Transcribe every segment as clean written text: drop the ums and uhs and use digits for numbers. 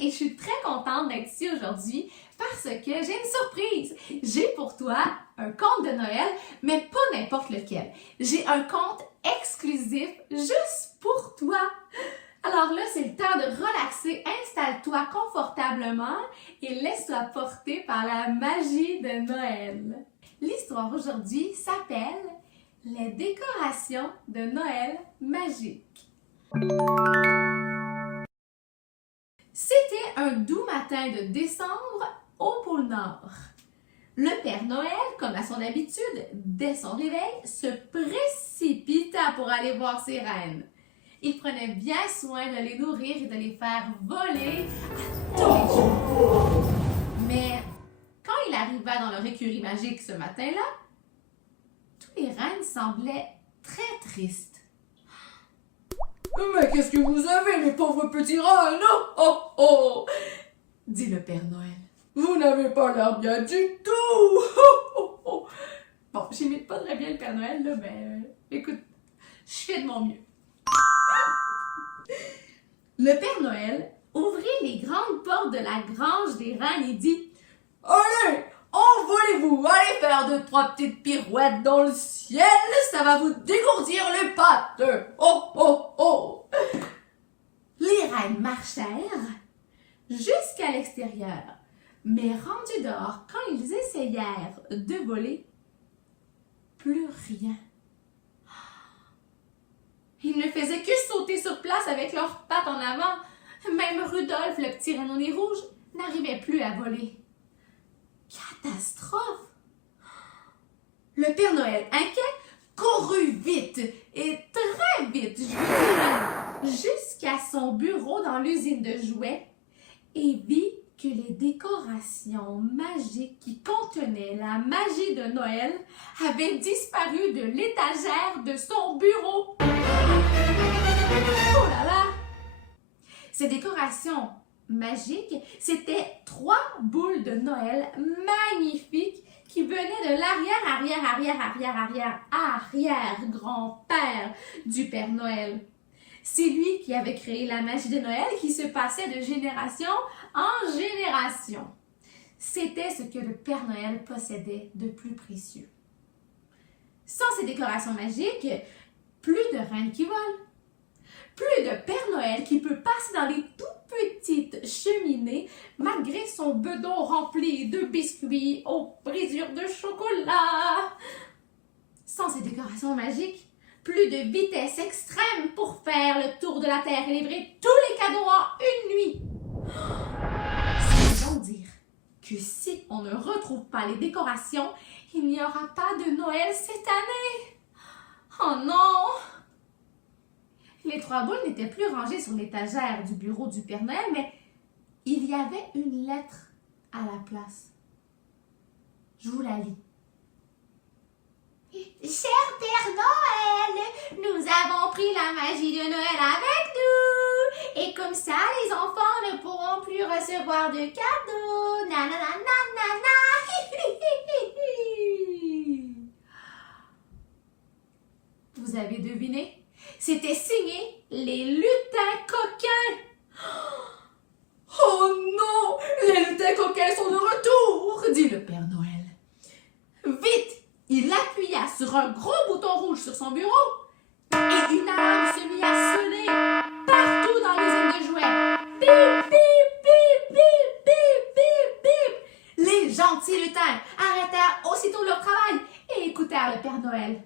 et je suis très contente d'être ici aujourd'hui parce que j'ai une surprise. J'ai pour toi un conte de Noël, mais pas n'importe lequel. J'ai un conte exclusif juste pour toi. Alors là, c'est le temps de relaxer. Installe-toi confortablement et laisse-toi porter par la magie de Noël. L'histoire aujourd'hui s'appelle « Les décorations de Noël magiques ». C'était un doux matin de décembre au pôle Nord. Le Père Noël, comme à son habitude, dès son réveil, se précipita pour aller voir ses reines. Il prenait bien soin de les nourrir et de les faire voler à tous les jours. Mais quand il arriva dans leur écurie magique ce matin-là, tous les reines semblaient très tristes. « Mais qu'est-ce que vous avez, mes pauvres petits reines? Oh, oh, oh! » dit le Père Noël. « Vous n'avez pas l'air bien du tout! Oh, oh, oh! » Bon, j'imite pas très bien le Père Noël, là, mais écoute, je fais de mon mieux. Le Père Noël ouvrit les grandes portes de la grange des reines et dit « Allez, envolez-vous, allez faire 2-3 petites pirouettes dans le ciel, ça va vous dégourdir les pattes! Oh, oh, oh! » Les reines marchèrent jusqu'à l'extérieur, mais rendus dehors, quand ils essayèrent de voler, plus rien. Ils ne faisaient que sauter sur place avec leurs pattes en avant. Même Rudolph, le petit reine au nez rouge, n'arrivait plus à voler. Catastrophe! Le Père Noël, inquiet, courut vite et très vite jusqu'à son bureau dans l'usine de jouets et vit que les décorations magiques qui contenaient la magie de Noël avaient disparu de l'étagère de son bureau. Oh là là! Ces décorations magiques, c'étaient 3 boules de Noël magnifiques qui venaient de l'arrière-arrière-arrière-arrière-arrière-grand-père du Père Noël. C'est lui qui avait créé la magie de Noël qui se passait de génération en génération. C'était ce que le Père Noël possédait de plus précieux. Sans ces décorations magiques, plus de reines qui volent, plus de Père Noël qui peut passer dans les tout petites cheminées malgré son bedon rempli de biscuits aux brisures de chocolat. Sans ces décorations magiques, plus de vitesse extrême pour faire le tour de la Terre et livrer tous les cadeaux en une nuit. Ça veut donc dire que si on ne retrouve pas les décorations, il n'y aura pas de Noël cette année. Oh non! Les 3 boules n'étaient plus rangées sur l'étagère du bureau du Père Noël, mais il y avait une lettre à la place. Je vous la lis. Cher Père Noël, nous avons pris la magie de Noël avec nous. Et comme ça, les enfants ne pourront plus recevoir de cadeaux. Nanana. Vous avez deviné? C'était signé les lutins coquins. Oh non! Les lutins coquins sont de retour! Dit le Père Noël. Vite! Il appuya sur un gros bouton rouge sur son bureau et une alarme se mit à sonner partout dans l'usine de jouets. Bip, bip, bip, bip, bip, bip, bip. Les gentils lutins arrêtèrent aussitôt leur travail et écoutèrent le Père Noël.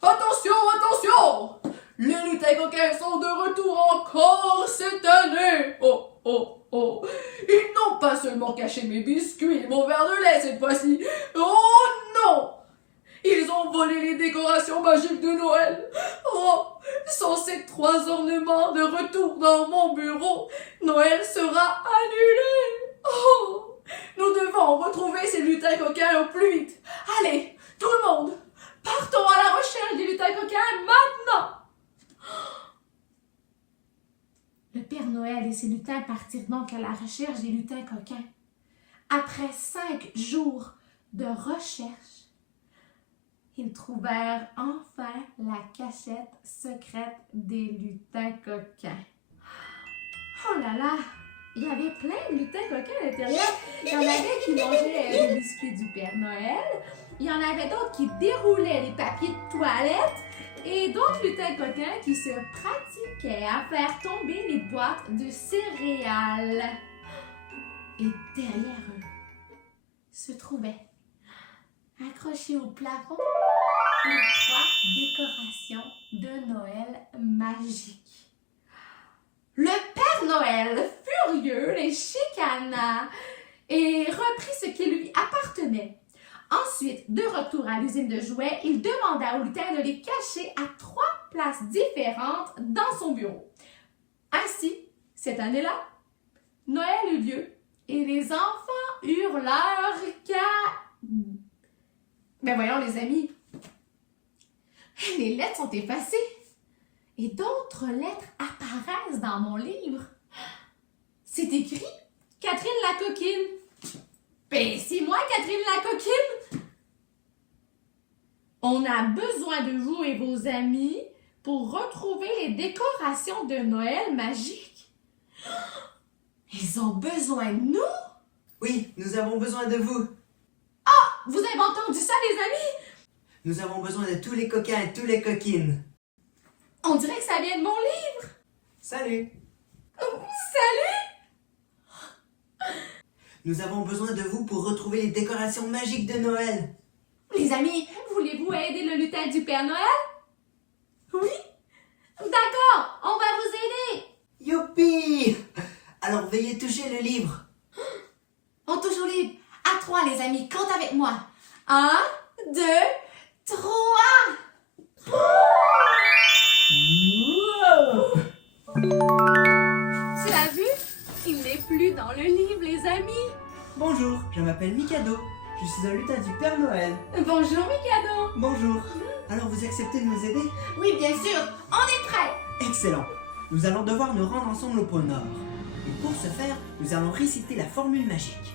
Attention, attention! Les lutins coquins sont de retour encore cette année! Oh, oh, oh! Ils n'ont pas seulement caché mes biscuits et mon verre de lait cette fois-ci! Oh non! Ils ont volé les décorations magiques de Noël! Oh! Sans ces 3 ornements de retour dans mon bureau, Noël sera annulé! Oh! Nous devons retrouver ces lutins coquins au plus vite! Allez, tout le monde! Partons à la recherche des lutins coquins maintenant! Le Père Noël et ses lutins partirent donc à la recherche des lutins coquins. Après 5 jours de recherche, ils trouvèrent enfin la cachette secrète des lutins coquins. Oh là là! il y avait plein de lutins coquins à l'intérieur. Il y en avait qui mangeaient les biscuits du Père Noël. Il y en avait d'autres qui déroulaient les papiers de toilette. Et d'autres lutins coquins qui se pratiquaient à faire tomber les boîtes de céréales. Et derrière eux se trouvaient, accrochées au plafond, les 3 décorations de Noël magiques. Le Père Noël, furieux, les chicana et reprit ce qui lui appartenait. Ensuite, de retour à l'usine de jouets, il demanda aux lutins de les cacher à 3 places différentes dans son bureau. Ainsi, cette année-là, Noël eut lieu et les enfants eurent leur Ben voyons les amis, les lettres sont effacées et d'autres lettres apparaissent dans mon livre. C'est écrit Catherine la coquine. Ben c'est moi Catherine la coquine. On a besoin de vous et vos amis pour retrouver les décorations de Noël magiques. Ils ont besoin de nous? Oui, nous avons besoin de vous. Vous avez entendu ça les amis? Nous avons besoin de tous les coquins et toutes les coquines. On dirait que ça vient de mon livre. Salut. Salut! Nous avons besoin de vous pour retrouver les décorations magiques de Noël. Les amis, voulez-vous aider le lutin du Père Noël? Oui? D'accord, on va vous aider. Youpi! Alors veuillez toucher le livre. On touche au livre. À 3 les amis, compte avec moi. 1, 2, 3. Wow! Tu l'as vu? Il n'est plus dans le livre les amis. Bonjour, je m'appelle Mikado. Je suis un lutin du Père Noël. Bonjour Mikado. Bonjour. Alors vous acceptez de nous aider? Oui bien sûr, on est prêt. Excellent. Nous allons devoir nous rendre ensemble au pôle Nord. Et pour ce faire, nous allons réciter la formule magique.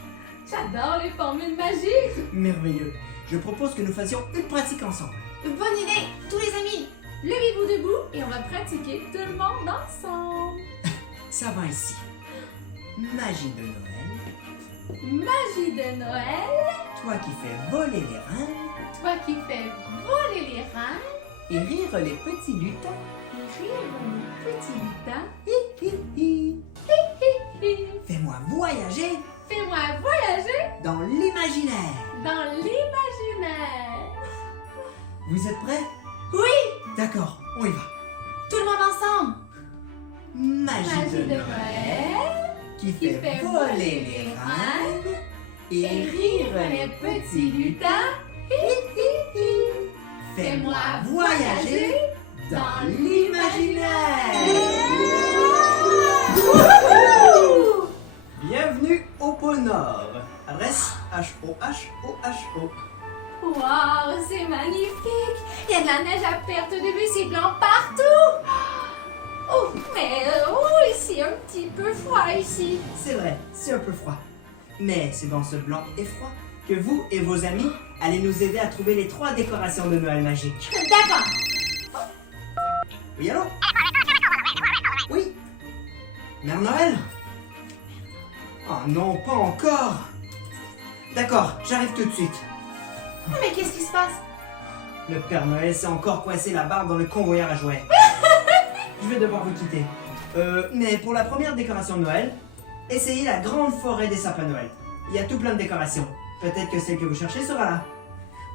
J'adore les formules magiques. Merveilleux. Je propose que nous fassions une pratique ensemble. Bonne idée, tous les amis. Levez-vous debout et on va pratiquer tout le monde ensemble. Ça va ici. Magie de Noël. Magie de Noël, Toi qui fais voler les reines toi qui fais voler les reins et rire les petits lutins. et rire les petits lutins. Hi, hi, hi. Fais-moi voyager Fais-moi voyager dans l'imaginaire. dans l'imaginaire. Vous êtes prêts? Oui, D'accord, on y va. tout le monde ensemble. Magie, de Noël Noël qui qui fait fait voler les reines et rire les petits lutins. Hi, hi, hi. Fais-moi voyager dans l'imaginaire. Bienvenue au pôle Nord. Adresse HOHOHO. Wow, c'est magnifique. Il y a de la neige à perte de vue, c'est blanc partout. Oh, mais c'est un petit peu froid ici. C'est vrai, c'est un peu froid. Mais c'est dans ce blanc et froid que vous et vos amis allez nous aider à trouver les 3 décorations de Noël magiques. D'accord. Oui, allô? Oui? Mère Noël? Oh non, pas encore! D'accord, j'arrive tout de suite. Mais qu'est-ce qui se passe? Le Père Noël s'est encore coincé la barbe dans le convoyeur à jouets. Je vais devoir vous quitter. Mais pour la première décoration de Noël, essayez la grande forêt des sapins de Noël. Il y a tout plein de décorations. Peut-être que celle que vous cherchez sera là.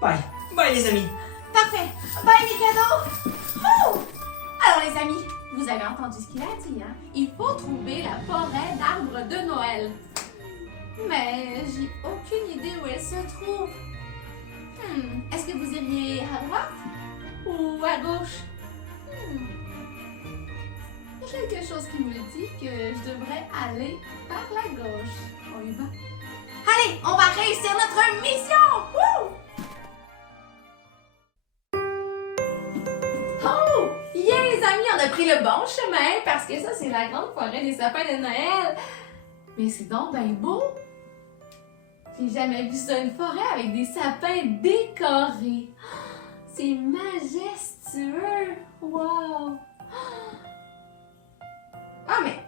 Bye! Bye les amis! Parfait. Bye Mikado. Oh! Alors les amis, vous avez entendu ce qu'il a dit, hein? Il faut trouver la forêt d'arbres de Noël. Mais j'ai aucune idée où elle se trouve. Est-ce que vous iriez à droite ou à gauche? Il y a quelque chose qui me dit que je devrais aller par la gauche. On y va? Allez, on va réussir notre mission! Wouh! Oh! Yeah les amis, on a pris le bon chemin parce que ça c'est la grande forêt des sapins de Noël. Mais c'est donc ben beau! J'ai jamais vu ça, une forêt avec des sapins décorés. C'est majestueux! Wow! Ah mais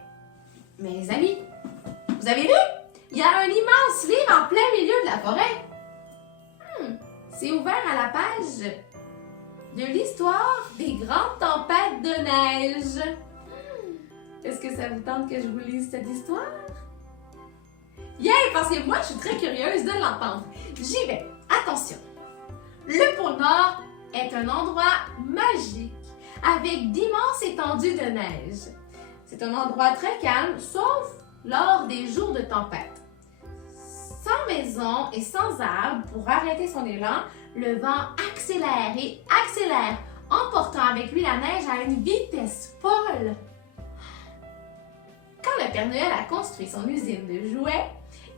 les amis, Vous avez vu? Il y a un immense livre en plein milieu de la forêt. C'est ouvert à la page de l'histoire des grandes tempêtes de neige. Est-ce que ça vous tente que je vous lise cette histoire? Yeah, parce que moi, je suis très curieuse de l'entendre. J'y vais. Attention. Le pôle Nord est un endroit magique avec d'immenses étendues de neige. C'est un endroit très calme, sauf lors des jours de tempête. Sans maison et sans arbre pour arrêter son élan, le vent accélère et accélère, emportant avec lui la neige à une vitesse folle. Quand le Père Noël a construit son usine de jouets,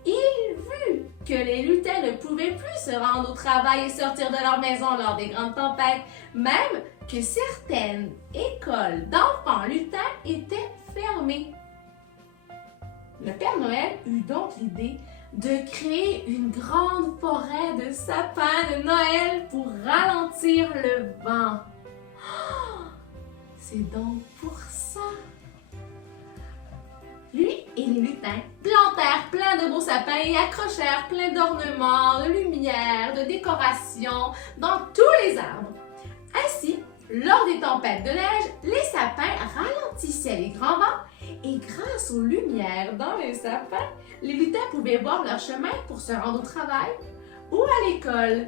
il vit que les lutins ne pouvaient plus se rendre au travail et sortir de leur maison lors des grandes tempêtes, même que certaines écoles d'enfants lutins étaient fermées. Le Père Noël eut donc l'idée de créer une grande forêt de sapins de Noël pour ralentir le vent. C'est donc pour ça. Lui et les lutins plantèrent plein de beaux sapins et accrochèrent plein d'ornements, de lumière, de décorations dans tous les arbres. Ainsi, lors des tempêtes de neige, les sapins ralentissaient les grands vents et grâce aux lumières dans les sapins, les lutins pouvaient voir leur chemin pour se rendre au travail ou à l'école.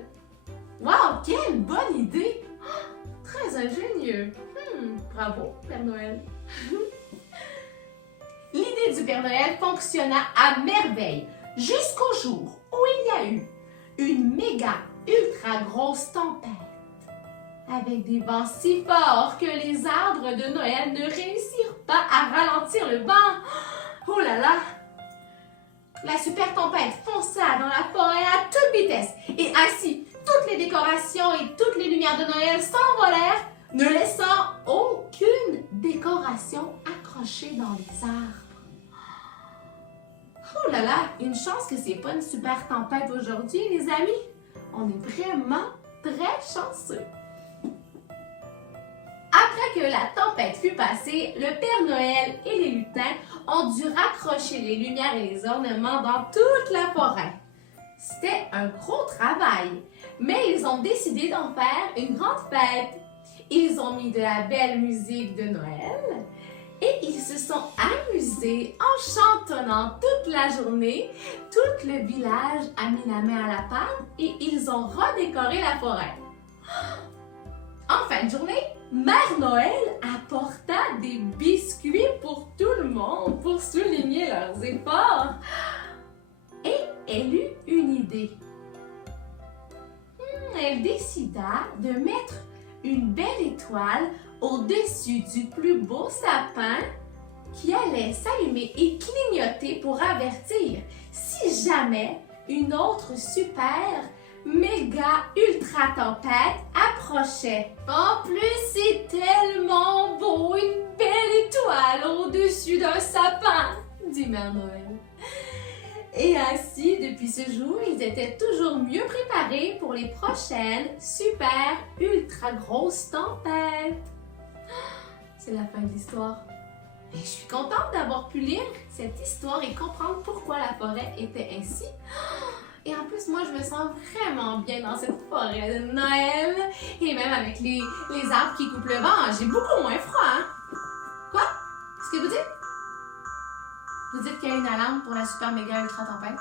Wow, quelle bonne idée! Très ingénieux. Bravo, Père Noël. L'idée du Père Noël fonctionna à merveille jusqu'au jour où il y a eu une méga ultra grosse tempête avec des vents si forts que les arbres de Noël ne réussirent pas à ralentir le vent. Oh là là! La super tempête fonça dans la forêt à toute vitesse et ainsi toutes les décorations et toutes les lumières de Noël s'envolèrent, ne laissant aucune décoration accrochée dans les arbres. Oh là là, une chance que c'est pas une super tempête aujourd'hui, les amis. On est vraiment très chanceux. Après que la tempête fut passée, le Père Noël et les lutins ont dû raccrocher les lumières et les ornements dans toute la forêt. C'était un gros travail, mais ils ont décidé d'en faire une grande fête. Ils ont mis de la belle musique de Noël et ils se sont amusés en chantonnant toute la journée. Tout le village a mis la main à la pâte et ils ont redécoré la forêt. En fin de journée, Mère Noël apporta des biscuits pour tout le monde pour souligner leurs efforts. Et elle eut une idée. Elle décida de mettre une belle étoile au-dessus du plus beau sapin qui allait s'allumer et clignoter pour avertir si jamais une autre super méga ultra tempête approchait. En plus, c'est tellement beau, une belle étoile au-dessus d'un sapin, dit Mère Noël. Et ainsi, depuis ce jour, ils étaient toujours mieux préparés pour les prochaines super ultra grosses tempêtes. C'est la fin de l'histoire. Et je suis contente d'avoir pu lire cette histoire et comprendre pourquoi la forêt était ainsi. Et en plus, moi, je me sens vraiment bien dans cette forêt de Noël. Et même avec les arbres qui coupent le vent, j'ai beaucoup moins froid, hein? Quoi? Qu'est-ce que vous dites? Vous dites qu'il y a une alarme pour la super méga ultra tempête?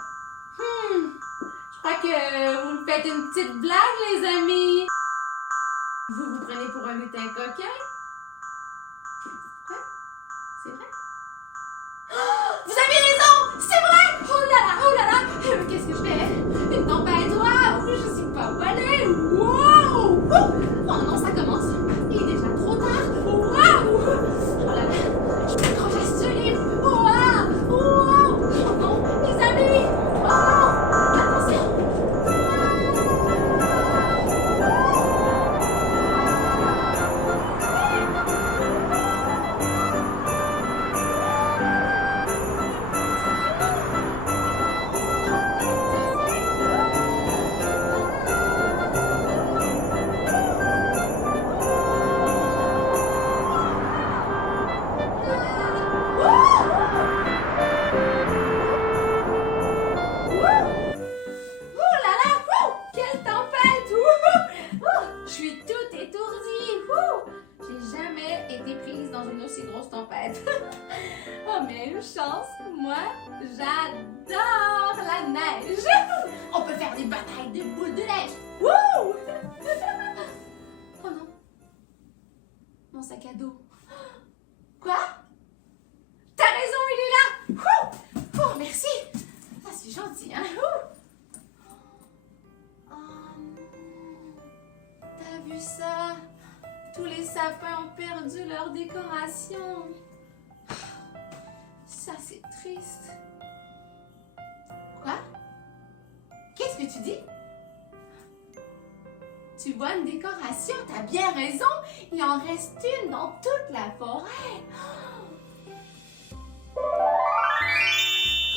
Je crois que vous me faites une petite blague, les amis. Vous vous prenez pour un lutin coquin? Quoi? C'est vrai? Vous avez raison! C'est vrai! Oh là là! Oh là là! Qu'est-ce que je fais? Une tempête! Waouh! Je sais pas où aller! Wow! Oh non, ça commence! Il est déjà trop tard! Waouh! Oh là là! Je peux trop faire ce livre! Waouh! Wow! Oh non! Les amis! Oh non! Attention! j'adore la neige! On peut faire des batailles de boules de neige! Wouh! Oh non! Mon sac à dos. Quoi? T'as raison, il est là! Ouh! Oh, merci! Ah, c'est gentil, hein? Ouh! Oh, t'as vu ça? Tous les sapins ont perdu leur décoration. Ça, c'est triste. Quoi? Qu'est-ce que tu dis? Tu vois une décoration, t'as bien raison. Il en reste une dans toute la forêt.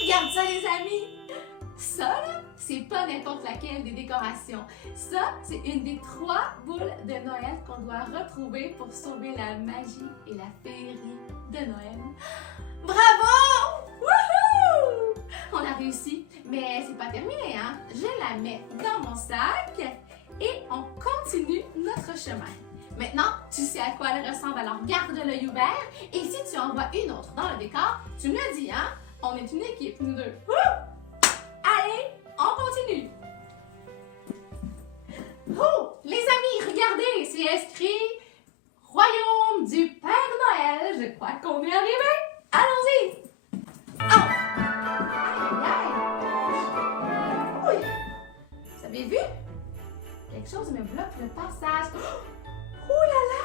Regarde ça, les amis. Ça, là, c'est pas n'importe laquelle des décorations. Ça, c'est une des 3 boules de Noël qu'on doit retrouver pour sauver la magie et la féerie de Noël. Bravo! Wouhou! On a réussi, mais c'est pas terminé, hein? Je la mets dans mon sac et on continue notre chemin. Maintenant, tu sais à quoi elle ressemble, alors garde l'œil ouvert et si tu en vois une autre dans le décor, tu me le dis, hein? On est une équipe, nous deux. Wouh! Allez, on continue! Oh! Les amis, regardez, c'est inscrit Royaume du Père Noël. Je crois qu'on est arrivé. Allons-y! Oh! Aïe, aïe! Oui! Vous avez vu? Quelque chose me bloque le passage. Oh là là!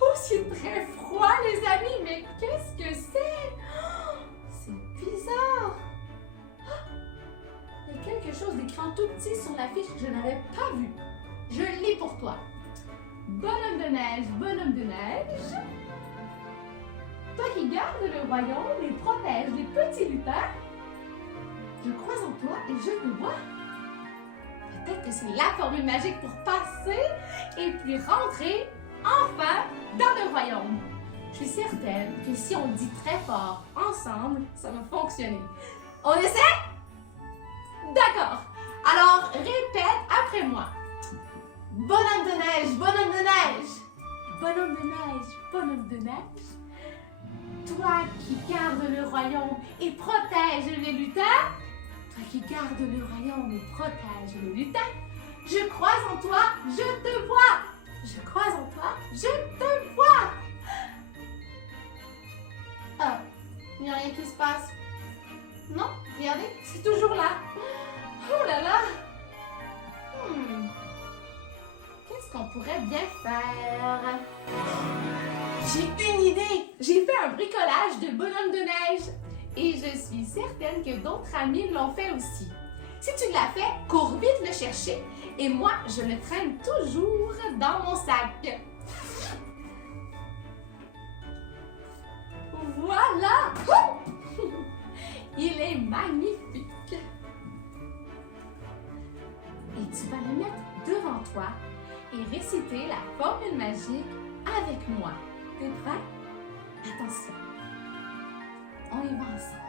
Oh, c'est très froid, les amis, mais qu'est-ce que c'est? Oh, c'est bizarre! Il y a quelque chose d'écrit tout petit sur l'affiche que je n'avais pas vu. Je le lis pour toi. Bonhomme de neige, toi qui gardes le royaume et protèges les petits lutins, je crois en toi et je te vois. Peut-être que c'est la formule magique pour passer et puis rentrer enfin dans le royaume. Je suis certaine que si on le dit très fort ensemble, ça va fonctionner. On essaie? D'accord. Alors, répète après moi. Bonhomme de neige, bonhomme de neige. Bonhomme de neige, bonhomme de neige. Toi qui gardes le royaume et protège les lutins. Toi qui gardes le royaume et protège les lutins. Je crois en toi, je te vois. Je crois en toi, je te vois. Ah, il n'y a rien qui se passe. Non, regardez, c'est toujours là. Oh là là. Qu'est-ce qu'on pourrait bien faire? J'ai une idée. J'ai fait un bricolage de bonhomme de neige. Et je suis certaine que d'autres amis l'ont fait aussi. Si tu l'as fait, cours vite le chercher. Et moi, je le traîne toujours dans mon sac. Voilà! Il est magnifique! Et tu vas le mettre devant toi et réciter la formule magique avec moi. T'es prêt? Attention! On y va ensemble.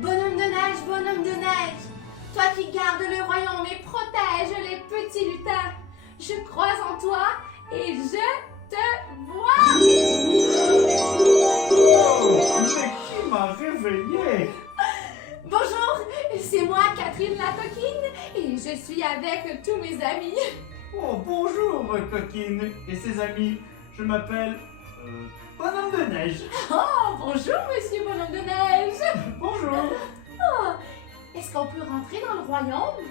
Bonhomme de neige, toi qui gardes le royaume et protège les petits lutins, je crois en toi et je te vois. Mais qui m'a réveillé? Bonjour, c'est moi Catherine la coquine et je suis avec tous mes amis. Oh, bonjour, coquine et ses amis. Je m'appelle Bonhomme de Neige. Oh, bonjour monsieur Bonhomme de Neige. Bonjour. Oh, est-ce qu'on peut rentrer dans le royaume?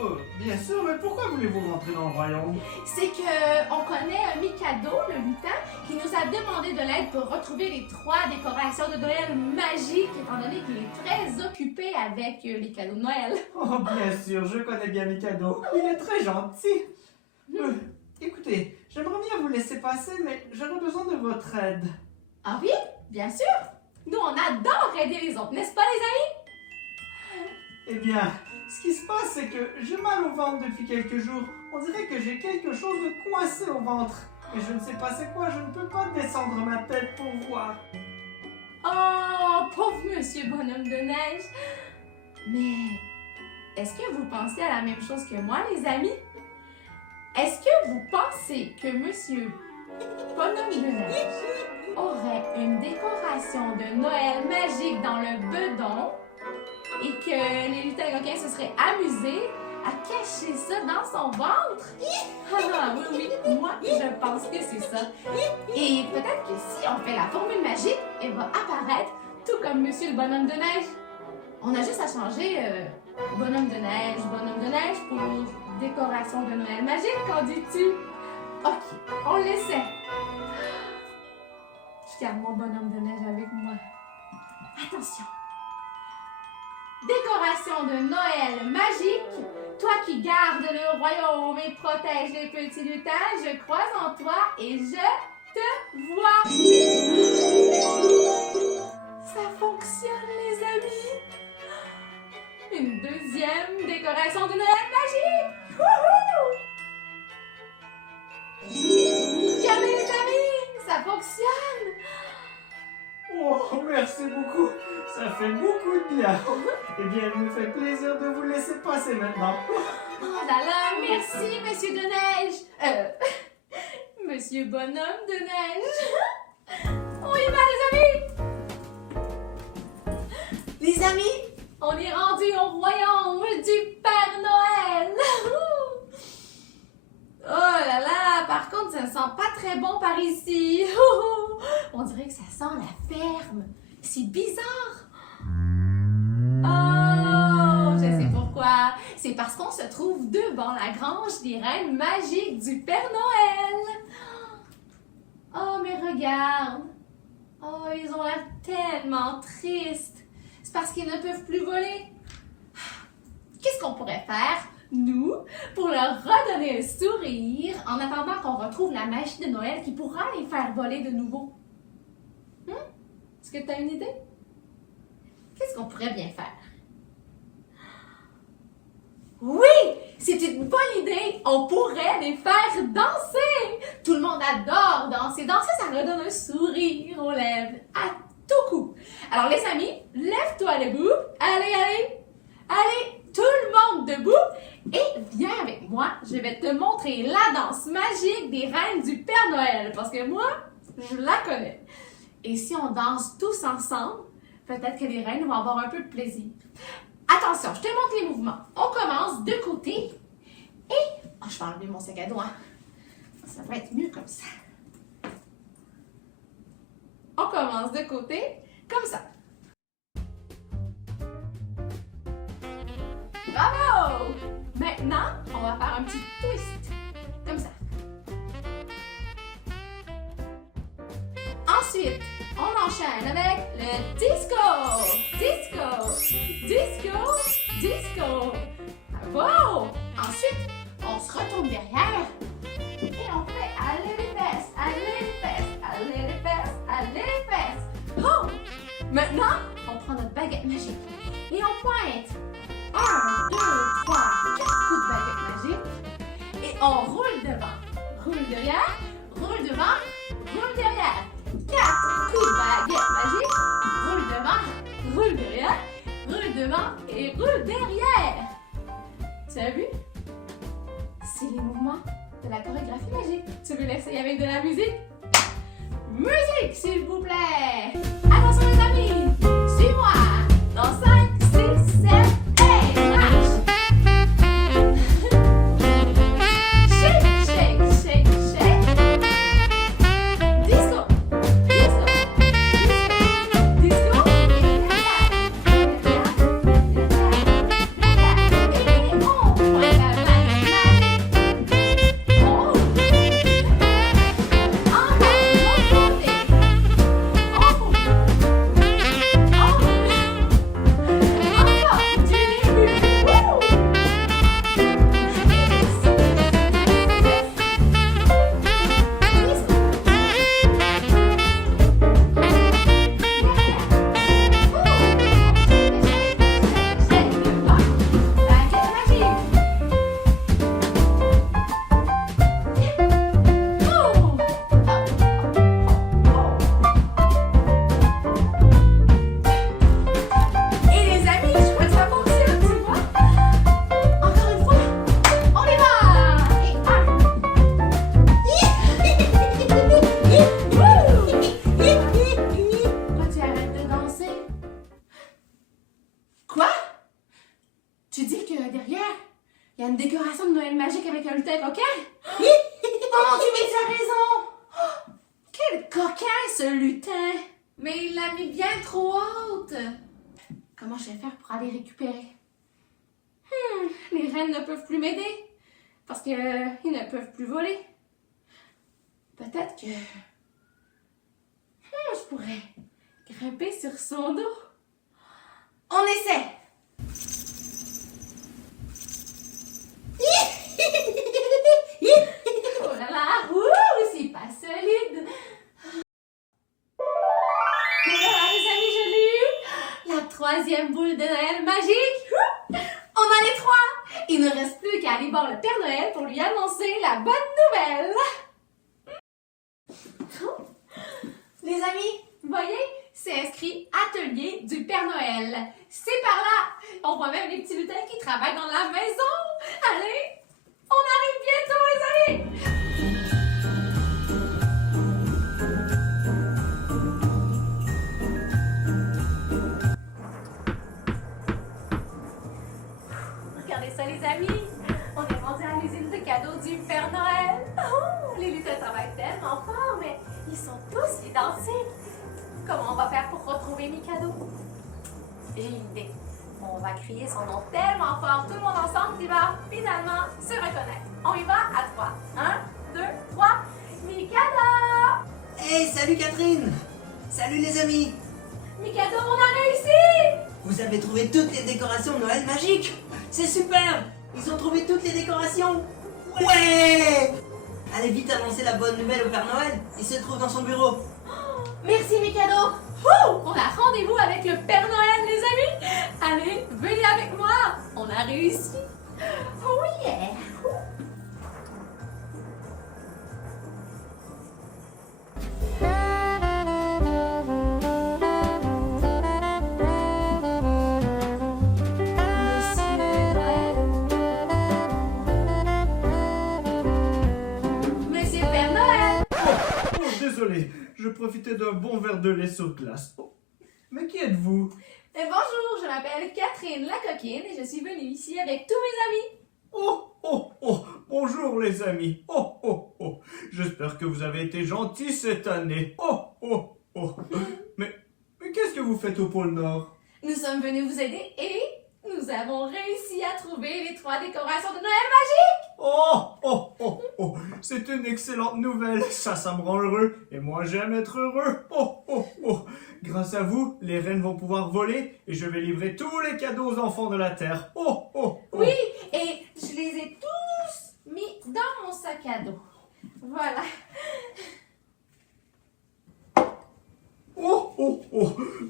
Oh, bien sûr, mais pourquoi voulez-vous rentrer dans le royaume? C'est que on connaît un Mikado, le lutin, qui nous a demandé de l'aide pour retrouver les 3 décorations de Noël magiques, étant donné qu'il est très occupé avec les cadeaux de Noël. Oh, bien sûr, je connais bien Mikado. Il est très gentil. Écoutez, j'aimerais bien vous laisser passer, mais j'aurais besoin de votre aide. Ah oui, bien sûr. Nous, on adore aider les autres, n'est-ce pas les amis? Eh bien, ce qui se passe, c'est que j'ai mal au ventre depuis quelques jours. On dirait que j'ai quelque chose de coincé au ventre. Et je ne sais pas c'est quoi, je ne peux pas descendre ma tête pour voir. Oh, pauvre monsieur Bonhomme de Neige. Mais est-ce que vous pensez à la même chose que moi, les amis? Est-ce que vous pensez que monsieur bonhomme de neige aurait une décoration de Noël magique dans le bedon et que les lutins coquins se seraient amusés à cacher ça dans son ventre? Ah oui, moi je pense que c'est ça. Et peut-être que si on fait la formule magique, elle va apparaître tout comme Monsieur le bonhomme de neige. On a juste à changer bonhomme de neige pour décoration de Noël magique, qu'en dis-tu? Ok, on l'essaie. Je garde mon bonhomme de neige avec moi. Attention. Décoration de Noël magique. Toi qui gardes le royaume et protèges les petits lutins, je crois en toi et je te vois. Ça fonctionne, les amis. Une deuxième décoration de Noël magique. Wouhou! Regardez, les amis, ça fonctionne. Oh, merci beaucoup. Ça fait beaucoup de bien. Eh bien, il me fait plaisir de vous laisser passer maintenant. Oh là là, merci, Monsieur de Neige. Monsieur Bonhomme de Neige. On y va, les amis. Les amis, on est rendu au royaume du Père Noël. Oh là là, par contre, ça ne sent pas très bon par ici. On dirait que ça sent la ferme. C'est bizarre. Oh, je sais pourquoi. C'est parce qu'on se trouve devant la grange des reines magiques du Père Noël. Oh, mais regarde. Oh, ils ont l'air tellement tristes. C'est parce qu'ils ne peuvent plus voler. Qu'est-ce qu'on pourrait faire, nous, pour leur redonner un sourire en attendant qu'on retrouve la magie de Noël qui pourra les faire voler de nouveau? Est-ce que tu as une idée? Qu'est-ce qu'on pourrait bien faire? Oui! C'est une bonne idée! On pourrait les faire danser! Tout le monde adore danser. Danser, ça redonne un sourire aux lèvres à tout coup. Alors les amis, lève-toi debout. Allez, allez! Allez, tout le monde debout! Et viens avec moi, je vais te montrer la danse magique des reines du Père Noël. Parce que moi, je la connais. Et si on danse tous ensemble, peut-être que les reines vont avoir un peu de plaisir. Attention, je te montre les mouvements. On commence de côté. Et... oh, je vais enlever mon sac à dos. Hein. Ça va être mieux comme ça. On commence de côté, comme ça. Bravo! Maintenant, on va faire un petit twist. Comme ça. Ensuite, on enchaîne avec le disco. Disco, disco, disco. Bravo! Ensuite, on se retourne derrière et on fait aller les fesses, aller les fesses, aller les fesses, aller les fesses. Oh! Maintenant, on prend notre baguette magique et on pointe. 1, 2, 3, 4 coups de baguette magique et on roule devant. Roule derrière, roule devant, roule derrière. 4 coups de baguette magique. Roule devant, roule derrière, roule devant et roule derrière. Tu as vu? C'est les mouvements de la chorégraphie magique. Tu veux l'essayer avec de la musique? Musique, s'il vous plaît! Attention les amis! Suis-moi! Dans 5, 6, 7, et marche! Shake, shake, shake, shake! Disco! Disco! Disco! Disco! Et on prend la baguette magique! On roule! Encore de l'autre côté! Tu dis que derrière, il y a une décoration de Noël magique avec un lutin coquin? Oh mon Dieu, mais tu as raison! Oh, quel coquin, ce lutin! Mais il l'a mis bien trop haute! Comment je vais faire pour aller récupérer? Les rennes ne peuvent plus m'aider parce qu'ils ne peuvent plus voler. Peut-être que je pourrais grimper sur son dos. On essaie! Oh là là, c'est pas solide! Voilà les amis, je l'ai eu! La troisième boule de Noël magique! On en est 3! Il ne reste plus qu'à aller voir le Père Noël pour lui annoncer la bonne nouvelle! Les amis, vous voyez, c'est inscrit Atelier du Père Noël. C'est par là! On voit même les petits lutins qui travaillent dans la maison! Allez, on arrive bientôt les amis! Regardez ça les amis! On est rendu à l'usine de cadeaux du Père Noël! Oh, les lutins travaillent tellement fort, mais ils sont tous identiques! Comment on va faire pour retrouver mes cadeaux? J'ai une idée. On va crier son nom tellement fort, tout le monde ensemble, qu'il va finalement se reconnaître. On y va à 3. 1, 2, 3. Mikado! Hey, salut Catherine! Salut les amis! Mikado, on a réussi! Vous avez trouvé toutes les décorations de Noël magiques! C'est super! Ils ont trouvé toutes les décorations! Ouais! Allez vite annoncer la bonne nouvelle au Père Noël! Il se trouve dans son bureau! Merci Mikado! On a rendez-vous avec le Père Noël les amis! Allez, venez avec moi! On a réussi! Oh yeah! Monsieur Père Noël! Oh, désolé, je profitais d'un bon verre de lait sur glace. Oh, mais qui êtes-vous? Bonjour, je m'appelle Catherine la coquine et je suis venue ici avec tous mes amis. Oh, bonjour les amis. Oh, j'espère que vous avez été gentils cette année. Oh. Mais qu'est-ce que vous faites au pôle Nord? Nous sommes venus vous aider et nous avons réussi à trouver les 3 décorations de Noël magiques. Oh, c'est une excellente nouvelle. Ça me rend heureux. Et moi, j'aime être heureux. Oh. Grâce à vous, les rennes vont pouvoir voler et je vais livrer tous les cadeaux aux enfants de la Terre. Oh. Oui, et je les ai tous mis dans mon sac à dos. Voilà. Oh,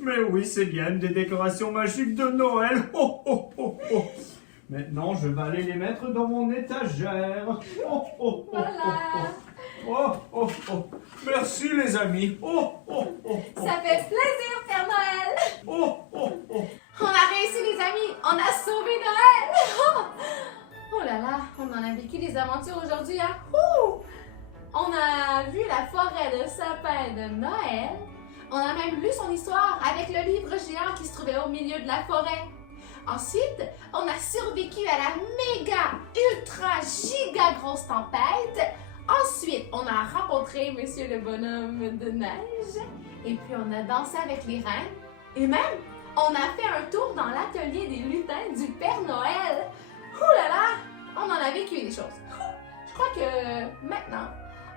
mais oui, c'est bien des décorations magiques de Noël. Oh. Maintenant, je vais aller les mettre dans mon étagère. Oh. Voilà. Oh. Merci les amis. Oh. Ça fait plaisir, Père Noël. Oh. On a réussi, les amis. On a sauvé Noël. Oh là là, on en a vécu des aventures aujourd'hui, hein. Ouh! On a vu la forêt de sapins de Noël. On a même lu son histoire avec le livre géant qui se trouvait au milieu de la forêt. Ensuite, on a survécu à la méga, ultra, giga grosse tempête. Ensuite, on a rencontré Monsieur le bonhomme de neige. Et puis, on a dansé avec les reines. Et même, on a fait un tour dans l'atelier des lutins du Père Noël. Ouh là là, on en a vécu des choses. Je crois que maintenant,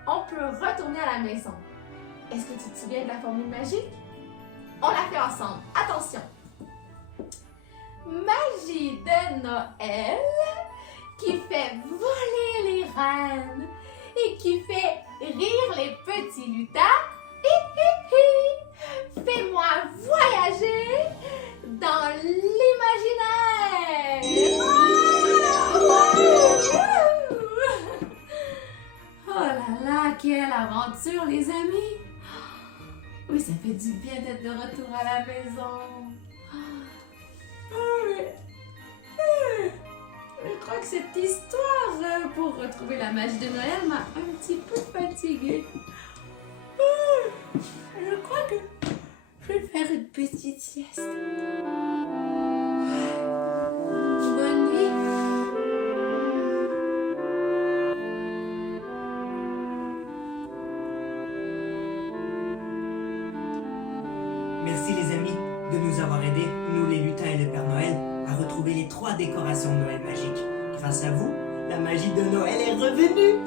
on peut retourner à la maison. Est-ce que tu te souviens de la formule magique? On l'a fait ensemble. Attention! Magie de Noël qui fait voler les reines et qui fait rire les petits lutins. Fais-moi voyager dans l'imaginaire. Oh là là, quelle aventure les amis! Oui, ça fait du bien d'être de retour à la maison. Je crois que cette histoire pour retrouver la magie de Noël m'a un petit peu fatiguée. Je crois que je vais faire une petite sieste. Bonne les amis, de nous avoir aidés, nous les lutins et le Père Noël, à retrouver les 3 décorations de Noël magiques. Grâce à vous, la magie de Noël est revenue.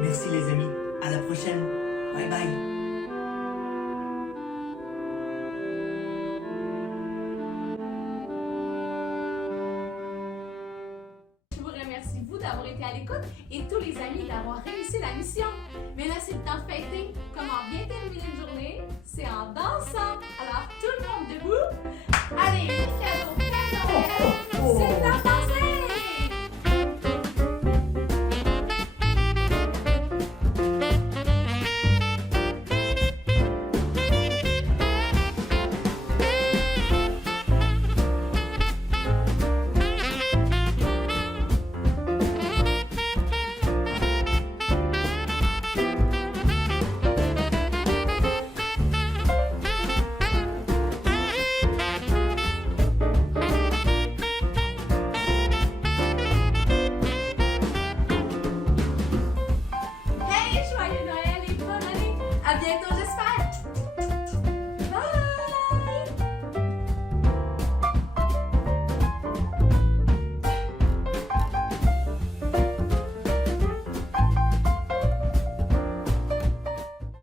Merci les amis, à la prochaine. Bye bye. Je vous remercie, vous, d'avoir été à l'écoute et tous les amis d'avoir réussi la mission. Mais là, c'est le temps de fêter. Comment bien terminer une journée? C'est en dansant. Alors, tout le monde debout. Allez, cadeau, cadeau. C'est le temps de danser. Hey, joyeux Noël et bonne année! À bientôt, j'espère!